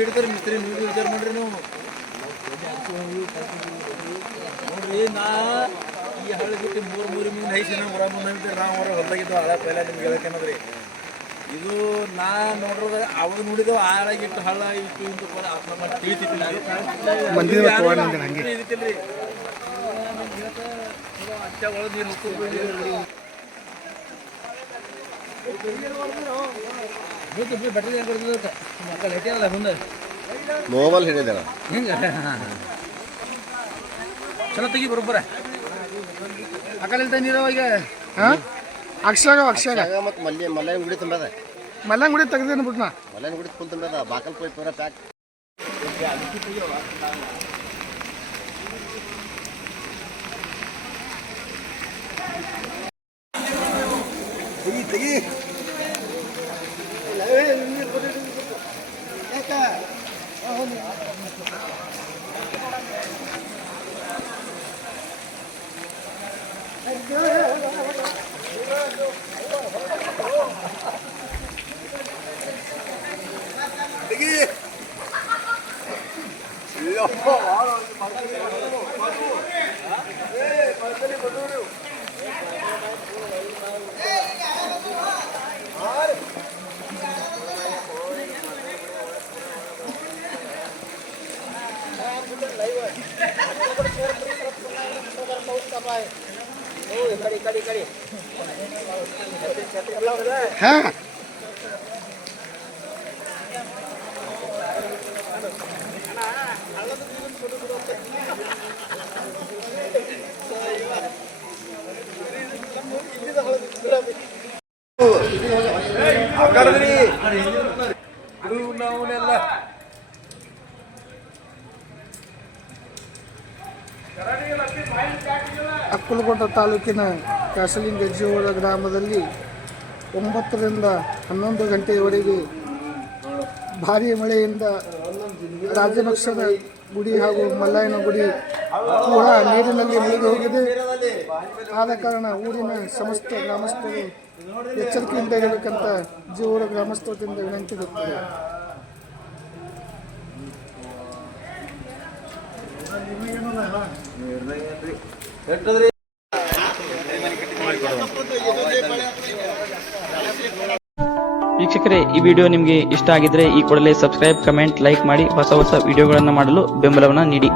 ಹಿಡಿತಾರೆ ಮಿಸ್ತ್ರಿ ನೀವು ವಿಚಾರ ಮಾಡ್ರಿ ನೀವು ನೋಡ್ರಿ ನಾ ಈ ಹಳ್ಳಿ ಬಿಟ್ಟು ಮೂರು ಮೀನು ಐದು ಜನ ಹೊರ ಮುಂದೆ ನಾವು ಹೊರ ಹೊರದಾಗಿದ್ದು ಹಳ ಪೈಲ ನಿಮ್ಗೆ ಹೇಳಕ್ಕೇನದ್ರಿ ಇದು ನಾ ನೋಡ್ರದ ಅವಾಗ ನೋಡಿದ ಆಳಾಗಿಟ್ಟು ಹಳ್ಳ ಇಟ್ಟು ಇಂತ ತಿಳಿತಿದ್ದಿಲ್ಲ ಅಚ್ಚ ಒಳಗೆ ನೀರು ಬ್ಯಾಟ್ರಿ ಹೆಂಗೆ ಮುಂದೆ ಮೊಬೈಲ್ ಹಿಡಿದಾರ ಹಿಂಗೆ ಚಲೋ ತೆಗಿ ಬರೋಬ್ಬರ ಆ ಕಡೆ ನೀರವಾಗ ಹಾಂ ಅಕ್ಷಾಗ ಮತ್ತು ಮಲ್ಲೆ ಗುಡಿ ತುಂಬದ ಮಲ್ಲಂಗ್ ಗುಡಿ ತೆಗ್ದೇನು ಬಿಟ್ನಾ ಮಲ್ಲೆ ಗುಡಿ ಫುಲ್ ತುಂಬದ ಬಾಕಲ್ ಪೋಯ್ ಪೂರ ಪ್ಯಾಕ್ ತೆಗಿ ಹಾಂ ನಾವನ್ನೆಲ್ಲ ಅಕ್ಕಲಕೋಟ ತಾಲೂಕಿನ ಕಾಸಲಿಂಗಜ್ಜಿಯವರ ಗ್ರಾಮದಲ್ಲಿ 9 ರಿಂದ 11 ಗಂಟೆಯವರೆಗೆ ಭಾರೀ ಮಳೆಯಿಂದ ರಾಜನಕ್ಷರ ಗುಡಿ ಹಾಗೂ ಮಲ್ಲಯ್ಯನ ಗುಡಿ ಕೂಡ ನೀರಿನಲ್ಲಿ ಮುಳುಗಿ ಹೋಗಿದೆ. ಆದ ಕಾರಣ ಊರಿನ ಸಮಸ್ತ ಗ್ರಾಮಸ್ಥರು ಎಚ್ಚರಿಕೆಯಿಂದ ಇರಬೇಕಂತ ಜಿಯವರ ಗ್ರಾಮಸ್ಥರಿಂದ ವಿನಂತಿ ಇರುತ್ತದೆ. ವೀಕ್ಷಕರೇ, ಈ ವಿಡಿಯೋ ನಿಮಗೆ ಇಷ್ಟ ಆಗಿದ್ರೆ ಈ ಕೂಡಲೇ ಸಬ್ಸ್ಕ್ರೈಬ್, ಕಮೆಂಟ್, ಲೈಕ್ ಮಾಡಿ ಹೊಸ ವಿಡಿಯೋಗಳನ್ನು ಮಾಡಲು ಬೆಂಬಲವನ್ನು ನೀಡಿ.